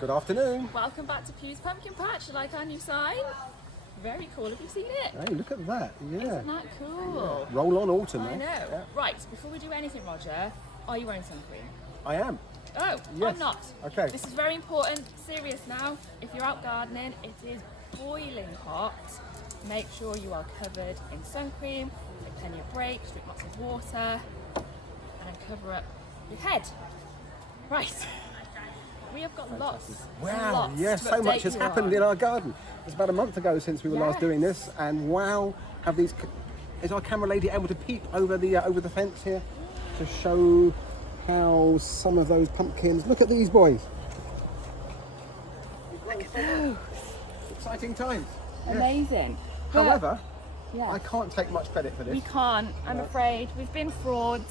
Good afternoon. Welcome back to Pugh's Pumpkin Patch. You like our new sign? Very cool. Have you seen it? Hey, look at that. Yeah. Isn't that cool? Yeah. Roll on autumn, I eh? know. Yeah. Right, before we do anything, Roger, are you wearing sun cream? I am. Oh, Yes. I'm not. Okay. This is very important. Serious now. If you're out gardening, it is boiling hot. Make sure you are covered in sun cream. Take plenty of breaks, drink lots of water, and cover up your head. Right. We have got lots. Wow, yes, to so much update has you happened on. in our garden. It's about a month ago since we were last Yes. doing this, and wow, is our camera lady able to peep over the fence here to show how some of those pumpkins, look at these boys. Look at those. Exciting times. Yes. Amazing. However, Yes. I can't take much credit for this. We can't, I'm afraid. We've been frauds.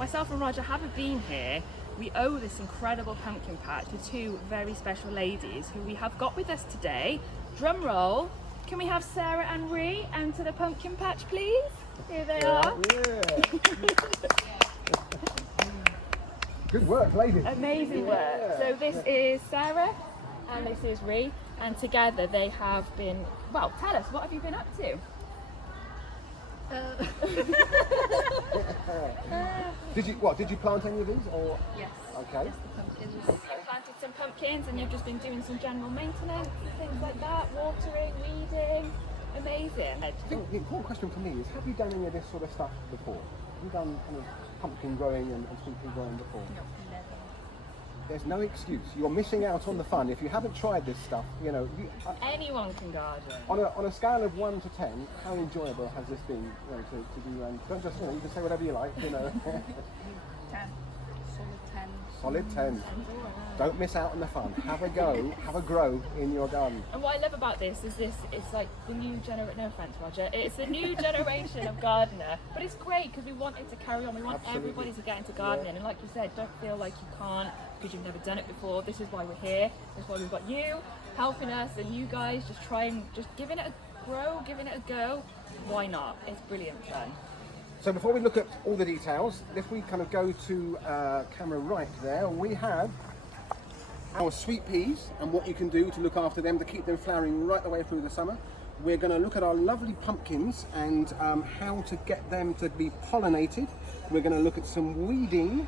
Myself and Roger haven't been here. We owe this incredible pumpkin patch to two very special ladies who we have got with us today. Drum roll. Can we have Sarah and Ree enter the pumpkin patch, please? Here they are. Yeah. Good work, ladies. Amazing work. So this is Sarah and this is Ree, and together they have been, well, tell us, what have you been up to? Did you plant any of these or? Yes. Okay. Yes, the pumpkins. You planted some pumpkins and you've just been doing some general maintenance, things like that, watering, weeding. Amazing. I think the important question for me is, have you done any of this sort of stuff before? Have you done kind of pumpkin growing and sweet pea growing before? No, never. There's no excuse. You're missing out on the fun. If you haven't tried this stuff, you know, Anyone can garden. on a scale of 1 to 10, how enjoyable has this been, you know, to do? And don't just, you know, you can say whatever you like, you know. 10. Solid 10. Solid 10. Don't miss out on the fun. Have a go, have a grow in your garden. And what I love about this is it's like the new generation, no offense Roger, it's the new generation of gardener, but it's great because we want it to carry on. We want Absolutely. everybody to get into gardening, and like you said, don't feel like you can't because you've never done it before. This is why we're here. This is why we've got you helping us, and you guys just giving it a go. Why not? It's brilliant fun. So before we look at all the details, if we kind of go to camera right there, we have our sweet peas and what you can do to look after them to keep them flowering right the way through the summer. We're going to look at our lovely pumpkins and how to get them to be pollinated. We're going to look at some weeding,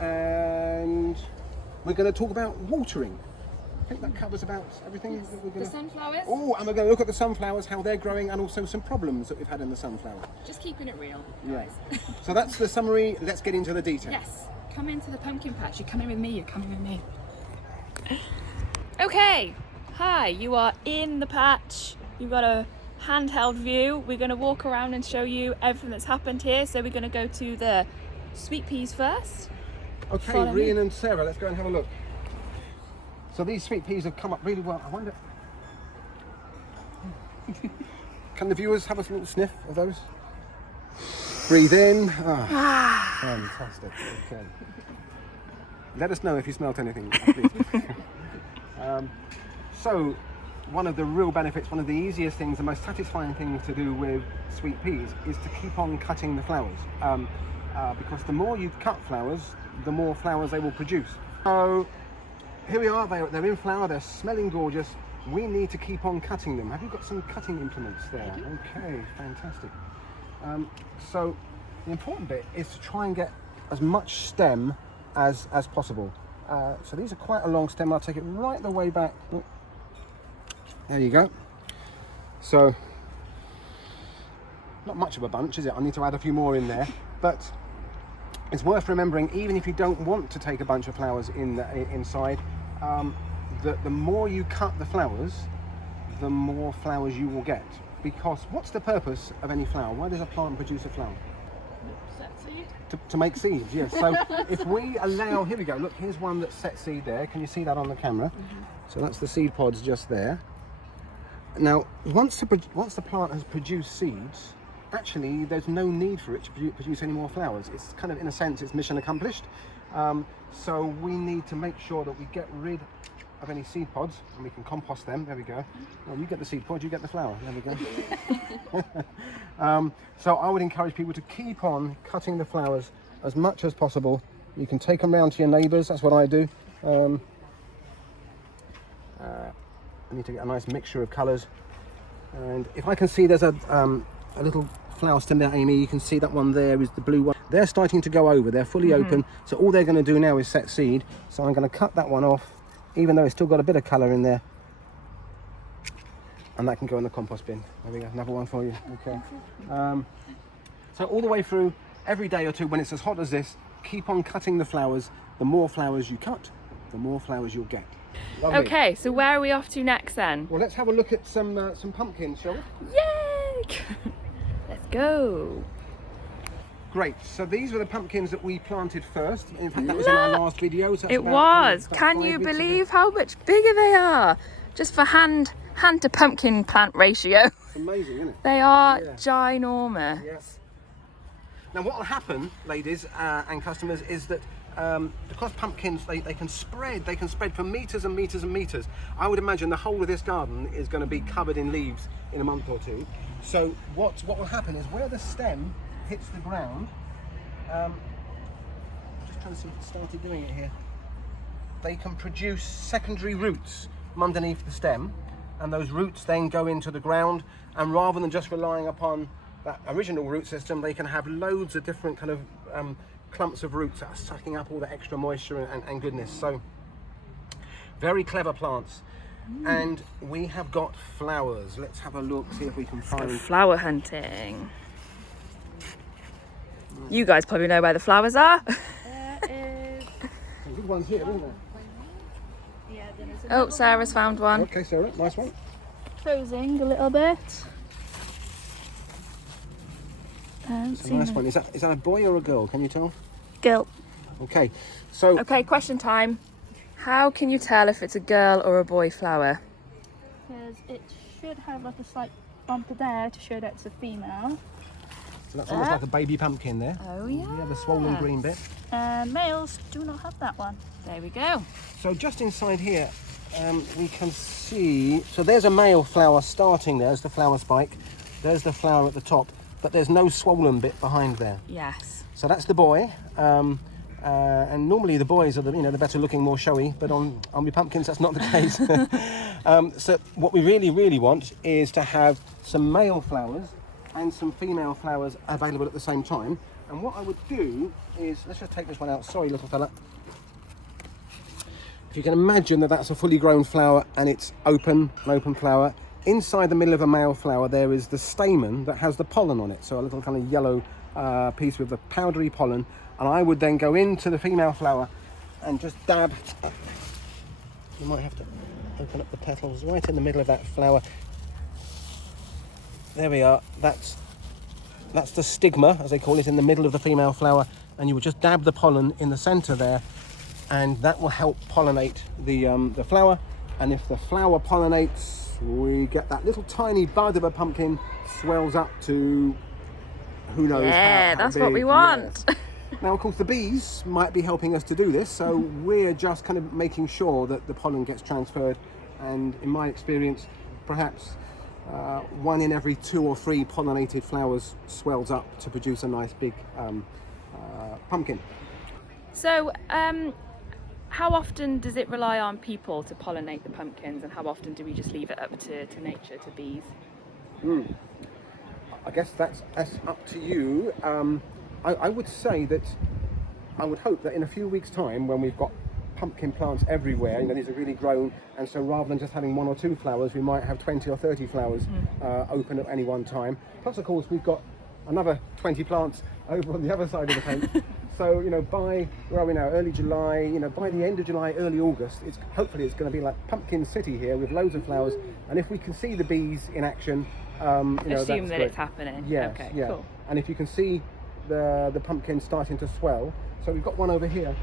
and we're going to talk about watering. I think that covers about everything that we're going The sunflowers, Oh, and we're going to look at the sunflowers, how they're growing, and also some problems that we've had in the sunflower. just keeping it real. Yeah. So that's the summary. Let's get into the details. Yes, come into the pumpkin patch. You're coming with me, you're coming with me. Okay, hi, you are in the patch. You've got a handheld view. We're going to walk around and show you everything that's happened here. So we're going to go to the sweet peas first. Okay, Follow me. Rian and Sarah, let's go and have a look. So these sweet peas have come up really well. I wonder, can the viewers have a little sniff of those? Breathe in. Ah, fantastic. Okay. Let us know if you smelt anything, please. So, one of the real benefits, one of the easiest things, the most satisfying things to do with sweet peas is to keep on cutting the flowers. Because the more you cut flowers, the more flowers they will produce. So, here we are, they're in flower, they're smelling gorgeous. We need to keep on cutting them. Have you got some cutting implements there? Okay, fantastic. So the important bit is to try and get as much stem as possible. So these are quite a long stem. I'll take it right the way back. Oh, there you go. So not much of a bunch, is it? I need to add a few more in there, but it's worth remembering, even if you don't want to take a bunch of flowers inside, the more you cut the flowers, the more flowers you will get. Because what's the purpose of any flower? Why does a plant produce a flower? To make seeds, yes. So if we allow, here we go, look, here's one that set seed there. Can you see that on the camera? So that's the seed pods just there. Now, once the plant has produced seeds, actually there's no need for it to produce any more flowers. It's kind of, in a sense, it's mission accomplished. So we need to make sure that we get rid of any seed pods and we can compost them. There we go. Well, you get the seed pod, you get the flower. There we go. So I would encourage people to keep on cutting the flowers as much as possible. You can take them round to your neighbours. That's what I do. I need to get a nice mixture of colours. And if I can see, there's a little flower stem there, Amy. You can see that one there is the blue one. They're starting to go over. They're fully open. So all they're going to do now is set seed. So I'm going to cut that one off, even though it's still got a bit of colour in there. And that can go in the compost bin. There we go, another one for you. Okay. So all the way through, every day or two, when it's as hot as this, keep on cutting the flowers. The more flowers you cut, the more flowers you'll get. Lovely. Okay, so where are we off to next then? Well, let's have a look at some pumpkins, shall we? Yay! Let's go. Great. So these were the pumpkins that we planted first. In fact, that was in our last video. So that's It about, was. about Can 5 you weeks ago. believe how much bigger they are? Just for hand to pumpkin plant ratio. It's amazing, isn't it? They are Yeah. ginormous. Yes. Now, what will happen, ladies and customers, is that because pumpkins they can spread for meters and meters and meters. I would imagine the whole of this garden is going to be covered in leaves in a month or two. So what will happen is where the stem hits the ground, just trying to see if it started doing it here, they can produce secondary roots from underneath the stem, and those roots then go into the ground, and rather than just relying upon that original root system, they can have loads of different kind of clumps of roots that are sucking up all the extra moisture and goodness. So very clever plants. And we have got flowers. Let's have a look, see if we can Go find. flower hunting. You guys probably know where the flowers are. There is. Some good ones here, isn't there? Yeah, then there's Oh, Sarah's found one. Okay, Sarah, nice one. closing a little bit. It's a nice one. Is that a boy or a girl? Can you tell? Girl. Okay, so Okay, question time. How can you tell if it's a girl or a boy flower? Because it should have like a slight bumper there to show that it's a female. so that's almost like a baby pumpkin there. Oh yeah. Yeah, the swollen green bit. Males do not have that one. There we go. So just inside here, we can see. So there's a male flower starting there. There's the flower spike. There's the flower at the top, but there's no swollen bit behind there. Yes. So that's the boy. And normally the boys are the better looking, more showy, but on my pumpkins that's not the case. So what we really want is to have some male flowers and some female flowers available at the same time. And what I would do is, let's just take this one out. Sorry, little fella. If you can imagine that that's a fully grown flower and it's an open flower. Inside the middle of a male flower there is the stamen that has the pollen on it. So a little kind of yellow piece with the powdery pollen. And I would then go into the female flower and just dab. You might have to open up the petals right in the middle of that flower. There we are. That's the stigma, as they call it, in the middle of the female flower. And you would just dab the pollen in the centre there, and that will help pollinate the flower. And if the flower pollinates, we get that little tiny bud of a pumpkin swells up to who knows. Yeah, how that's what we big. want. Yes. Now, of course, the bees might be helping us to do this, so we're just kind of making sure that the pollen gets transferred. And in my experience, perhaps 1 in every 2 or 3 pollinated flowers swells up to produce a nice big pumpkin. So, how often does it rely on people to pollinate the pumpkins, and how often do we just leave it up to nature, to bees? I guess that's up to you. I would say that I would hope that in a few weeks' time, when we've got pumpkin plants everywhere, these are really grown, and so rather than just having 1 or 2 flowers, we might have 20 or 30 flowers open at any one time. Plus, of course, we've got another 20 plants over on the other side of the fence. So, by, where are we now, early July, by the end of July, early August, hopefully it's going to be like Pumpkin City here with loads of flowers. And if we can see the bees in action, Assume that's that great. it's happening. Yes, Okay, yeah. cool. And if you can see the pumpkin starting to swell, so we've got one over here.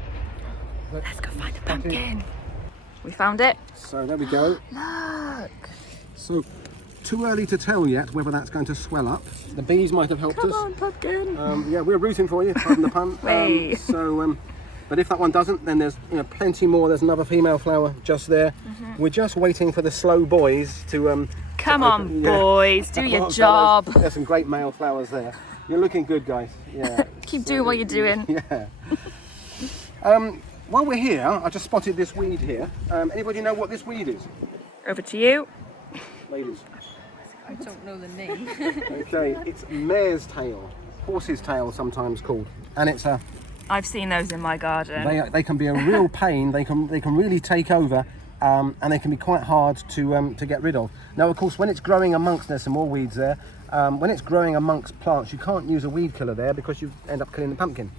Let's go find a pumpkin. We found it. So there we go. Look. So too early to tell yet whether that's going to swell up. The bees might have helped Come us. on, pumpkin. Yeah, we're rooting for you, pardon the pun. Wait. But if that one doesn't, then there's plenty more. There's another female flower just there. We're just waiting for the slow boys to Come to on, open. Yeah. boys, do your Come on, job. fellas. There's some great male flowers there. You're looking good, guys. Yeah. Keep doing what you're doing. Yeah. while we're here, I just spotted this weed here. Anybody know what this weed is? Over to you. Ladies. I don't know the name. Okay, it's mare's tail, horse's tail sometimes called, and it's a. I've seen those in my garden. They can be a real pain. They can really take over, and they can be quite hard to get rid of. Now, of course, when it's growing amongst, there's some more weeds there. When it's growing amongst plants, you can't use a weed killer there because you end up killing the pumpkin.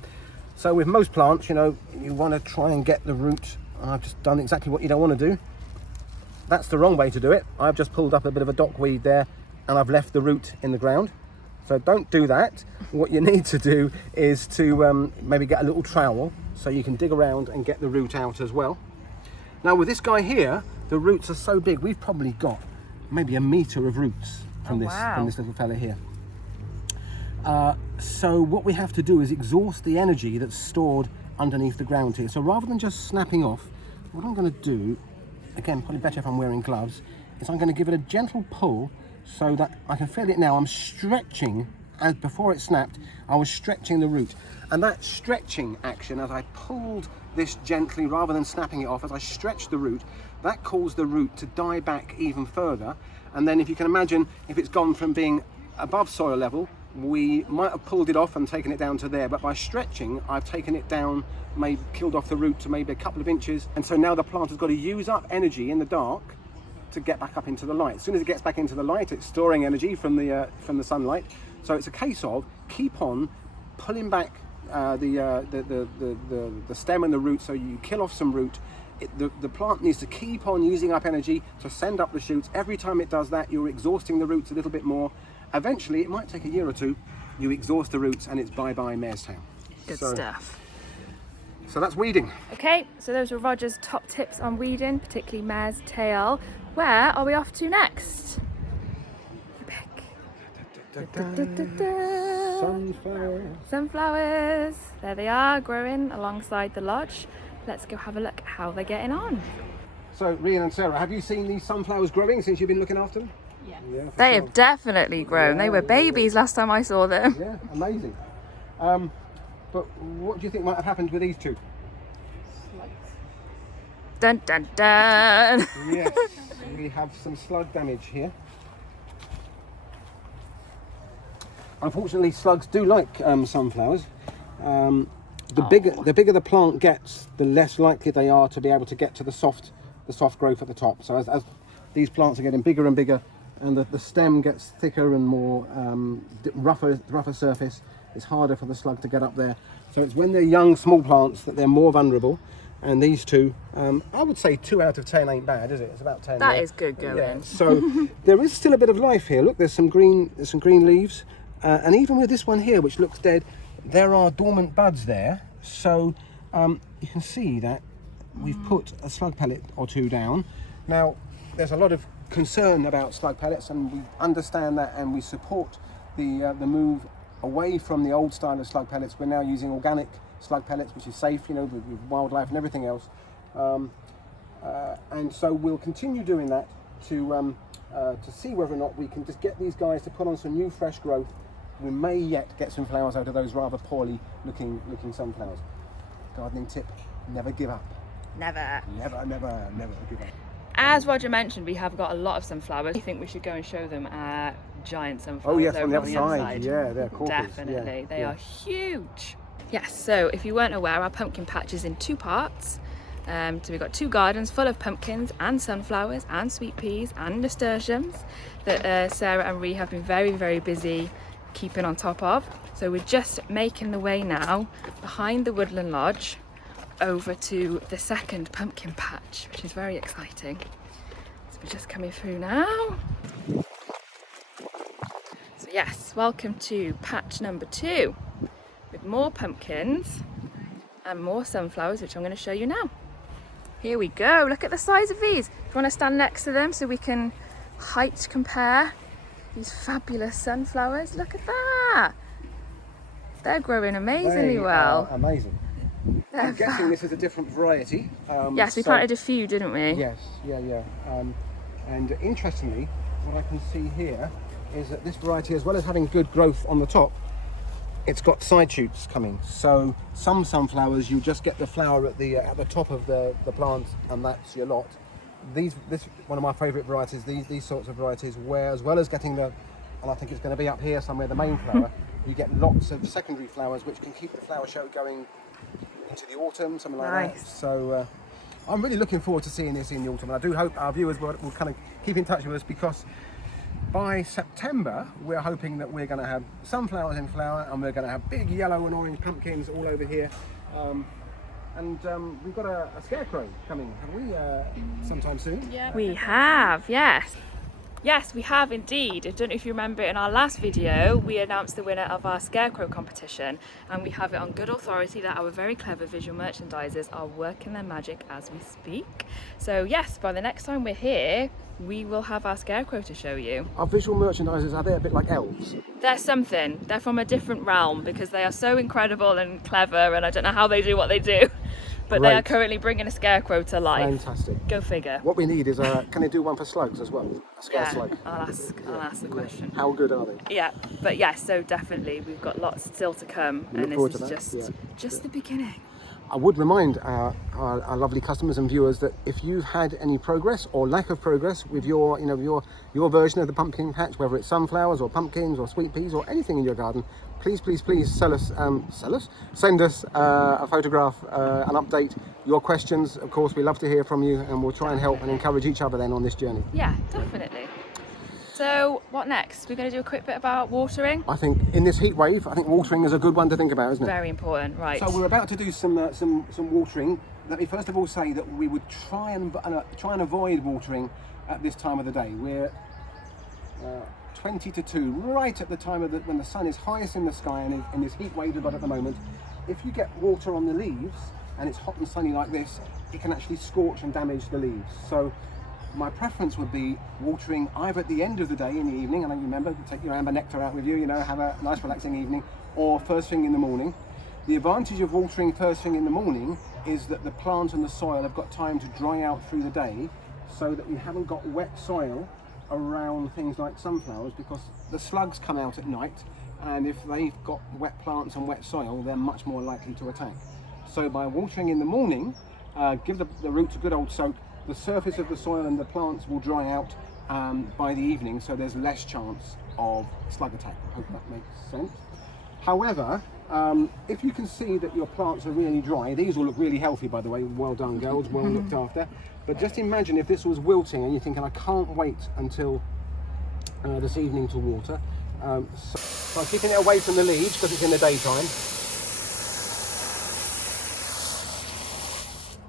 So with most plants, you know, you want to try and get the root. I've just done exactly what you don't want to do. That's the wrong way to do it. I've just pulled up a bit of a dockweed there and I've left the root in the ground. So don't do that. What you need to do is to maybe get a little trowel so you can dig around and get the root out as well. Now with this guy here, the roots are so big, we've probably got maybe 1 metre of roots from this little fella here. So what we have to do is exhaust the energy that's stored underneath the ground here. So rather than just snapping off, what I'm going to do, again, probably better if I'm wearing gloves, is I'm going to give it a gentle pull so that I can feel it now. I'm stretching, as before it snapped, I was stretching the root. And that stretching action, as I pulled this gently rather than snapping it off, as I stretched the root, that caused the root to die back even further. And then if you can imagine, if it's gone from being above soil level, we might have pulled it off and taken it down to there, but by stretching, I've taken it down, maybe killed off the root to maybe a couple of inches. And so now the plant has got to use up energy in the dark to get back up into the light. As soon as it gets back into the light, it's storing energy from the sunlight. So it's a case of keep on pulling back the stem and the root, so you kill off some root. The plant needs to keep on using up energy to send up the shoots. Every time it does that, you're exhausting the roots a little bit more. Eventually, it might take a year or two, you exhaust the roots and it's bye-bye mare's tail. Good stuff. So that's weeding. Okay, so those were Roger's top tips on weeding, particularly mare's tail. Where are we off to next? You pick. Sunflower. Sunflowers. There they are, growing alongside the lodge. Let's go have a look at how they're getting on. So, Rian and Sarah, have you seen these sunflowers growing since you've been looking after them? Yeah. Yeah, for They sure. have definitely grown. They were babies last time I saw them. Yeah, amazing. But what do you think might have happened with these two? Dun dun dun. Yes, we have some slug damage here. Unfortunately, slugs do like sunflowers. The bigger the plant gets, the less likely they are to be able to get to the soft growth at the top. So as these plants are getting bigger and bigger, and the stem gets thicker and more rougher surface, it's harder for the slug to get up there. So it's when they're young, small plants that they're more vulnerable. And these two, I would say 2 out of 10 ain't bad, is it? It's about 10. That yeah. is good going. Yeah. So there is still a bit of life here. Look, there's some green leaves, and even with this one here, which looks dead, there are dormant buds there. So you can see that we've put a slug pellet or two down. Now, there's a lot of concern about slug pellets, and we understand that, and we support the move away from the old style of slug pellets. We're now using organic slug pellets, which is safe, you know, with wildlife and everything else. And so we'll continue doing that to see whether or not we can just get these guys to put on some new fresh growth. We may yet get some flowers out of those rather poorly looking sunflowers. Gardening tip: never give up. Never. Never give up. As Roger mentioned, we have got a lot of sunflowers. I think we should go and show them our giant sunflowers. Oh yes, over on the other side. Yeah, they're corkers. Definitely, Yeah, they yeah. are huge. Yes, so if you weren't aware, our pumpkin patch is in 2 parts. So we've got 2 gardens full of pumpkins and sunflowers and sweet peas and nasturtiums that Sarah and Ree have been very, very busy keeping on top of. So we're just making the way now behind the woodland lodge over to the second pumpkin patch, which is very exciting. So we're just coming through now. So yes, welcome to patch number 2 with more pumpkins and more sunflowers, which I'm going to show you now. Here we go. Look at the size of these. Do you want to stand next to them so we can height compare these fabulous sunflowers? Look at that. They're growing amazingly well. Amazing. I'm guessing this is a different variety. Yes, we planted a few, didn't we? Yes, yeah. And interestingly, what I can see here is that this variety, as well as having good growth on the top, it's got side shoots coming. So some sunflowers, you just get the flower at the top of the plant, and that's your lot. This one of my favourite varieties. These sorts of varieties, where as well as getting and I think it's going to be up here somewhere, the main flower, you get lots of secondary flowers which can keep the flower show going into the autumn, something like that. So I'm really looking forward to seeing this in the autumn, and I do hope our viewers will kind of keep in touch with us, because by September we're hoping that we're going to have sunflowers in flower, and we're going to have big yellow and orange pumpkins all over here, and we've got a scarecrow coming, have we, sometime soon? Yeah. We have, yes. Yes, we have indeed. I don't know if you remember, in our last video we announced the winner of our Scarecrow competition, and we have it on good authority that our very clever visual merchandisers are working their magic as we speak. So yes, by the next time we're here we will have our Scarecrow to show you. Our visual merchandisers, are they a bit like elves? They're something. They're from a different realm, because they are so incredible and clever, and I don't know how they do what they do. But they are currently bringing a Scarecrow to life. Fantastic. Go figure. What we need is, can they do one for slugs as well? A scare slug. I'll ask the question. How good are they? Yeah, but yes, so definitely we've got lots still to come, and this is just the beginning. I would remind our lovely customers and viewers that if you've had any progress or lack of progress with your version of the pumpkin patch, whether it's sunflowers or pumpkins or sweet peas or anything in your garden, please send us a photograph, an update, your questions. Of course, we love to hear from you, and we'll try and help and encourage each other then on this journey. Yeah, definitely. So what next? We're going to do a quick bit about watering. I think in this heat wave, I think watering is a good one to think about, isn't it? Very important, right. So we're about to do some watering. Let me first of all say that we would try and avoid watering at this time of the day. We're 20 to 2, right at the time of when the sun is highest in the sky, and in this heat wave we've got at the moment. If you get water on the leaves and it's hot and sunny like this, it can actually scorch and damage the leaves. So my preference would be watering either at the end of the day in the evening, and I remember, take your amber nectar out with you, have a nice relaxing evening, or first thing in the morning. The advantage of watering first thing in the morning is that the plant and the soil have got time to dry out through the day, so that we haven't got wet soil around things like sunflowers, because the slugs come out at night, and if they've got wet plants and wet soil, they're much more likely to attack. So by watering in the morning, give the roots a good old soak, the surface of the soil and the plants will dry out by the evening, so there's less chance of slug attack. I hope that makes sense. However, if you can see that your plants are really dry, these will look really healthy, by the way. Well done, girls, well looked after. But just imagine if this was wilting and you're thinking, I can't wait until this evening to water. So I'm keeping it away from the leaves because it's in the daytime.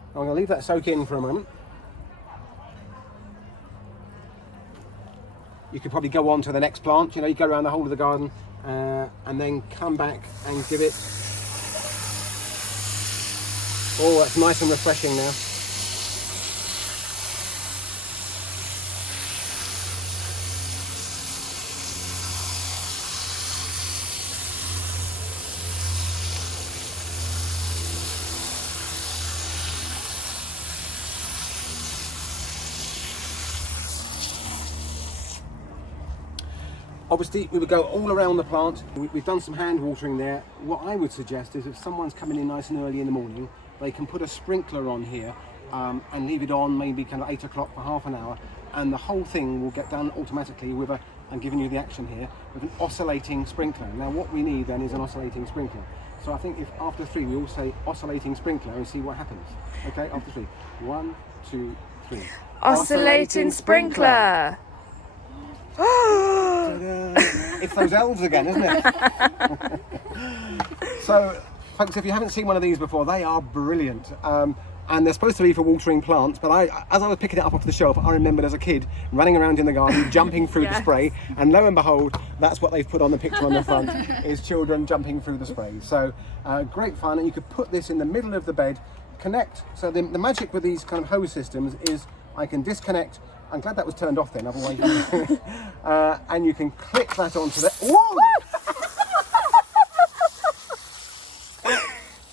I'm going to leave that soak in for a moment. You could probably go on to the next plant, you go around the whole of the garden and then come back and give it. Oh, that's nice and refreshing now. Obviously, we would go all around the plant. We've done some hand watering there. What I would suggest is if someone's coming in nice and early in the morning, they can put a sprinkler on here and leave it on maybe kind of 8 o'clock for half an hour, and the whole thing will get done automatically with I'm giving you the action here, with an oscillating sprinkler. Now what we need then is an oscillating sprinkler. So I think if after 3 we all say oscillating sprinkler and see what happens. Okay, after 3. 1, 2, 3. Oscillating sprinkler. It's those elves again, isn't it? So, folks, if you haven't seen one of these before, they are brilliant. And they're supposed to be for watering plants, but as I was picking it up off the shelf, I remembered as a kid running around in the garden, jumping through the spray, and lo and behold, that's what they've put on the picture on the front, is children jumping through the spray. So, great fun, and you could put this in the middle of the bed, connect. So the magic with these kind of hose systems is I can disconnect. I'm glad that was turned off then, otherwise and you can click that onto the... Whoa!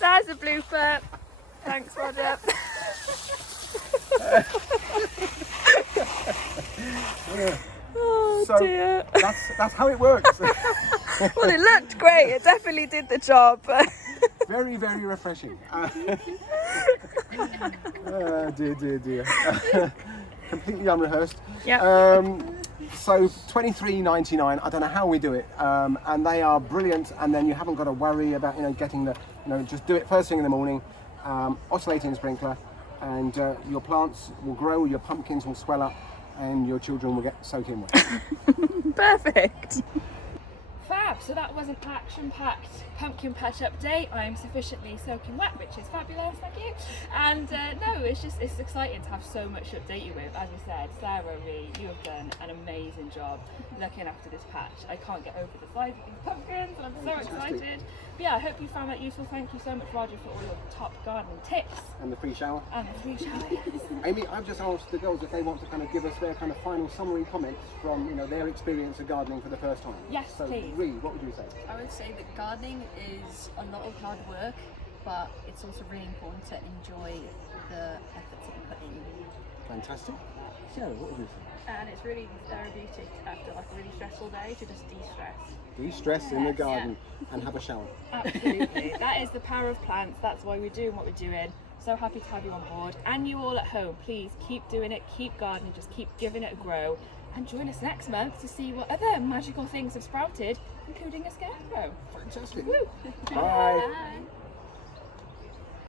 There's a blooper. Thanks, Roger. Oh, so dear. That's how it works. Well, it looked great. It definitely did the job. Very, very refreshing. Dear. Completely unrehearsed. Yeah. So $23.99. I don't know how we do it, and they are brilliant. And then you haven't got to worry about getting the just do it first thing in the morning. Oscillating sprinkler, and your plants will grow, your pumpkins will swell up, and your children will get soaking wet. Perfect. Fab, so that was an action-packed pumpkin patch update. I am sufficiently soaking wet, which is fabulous, thank you. And no, it's exciting to have so much to update you with. As we said, Sarah, Ree, you have done an amazing job looking after this patch. I can't get over the size of these pumpkins, and I'm so excited. But yeah, I hope you found that useful. Thank you so much, Roger, for all your top gardening tips. And the free shower. And the free shower, yes. Amy, I've just asked the girls if they want to kind of give us their kind of final summary comments from their experience of gardening for the first time. Yes, so, please. Ree, what would you say? I would say that gardening is a lot of hard work, but it's also really important to enjoy the efforts that you put in. Fantastic. Sarah, what would you say? And it's really therapeutic after like a really stressful day to just de-stress. De-stress in the garden and have a shower. Absolutely. That is the power of plants. That's why we're doing what we're doing. So happy to have you on board. And you all at home, please keep doing it, keep gardening, just keep giving it a grow. And join us next month to see what other magical things have sprouted, including a scarecrow. Fantastic. Woo. Bye. Bye.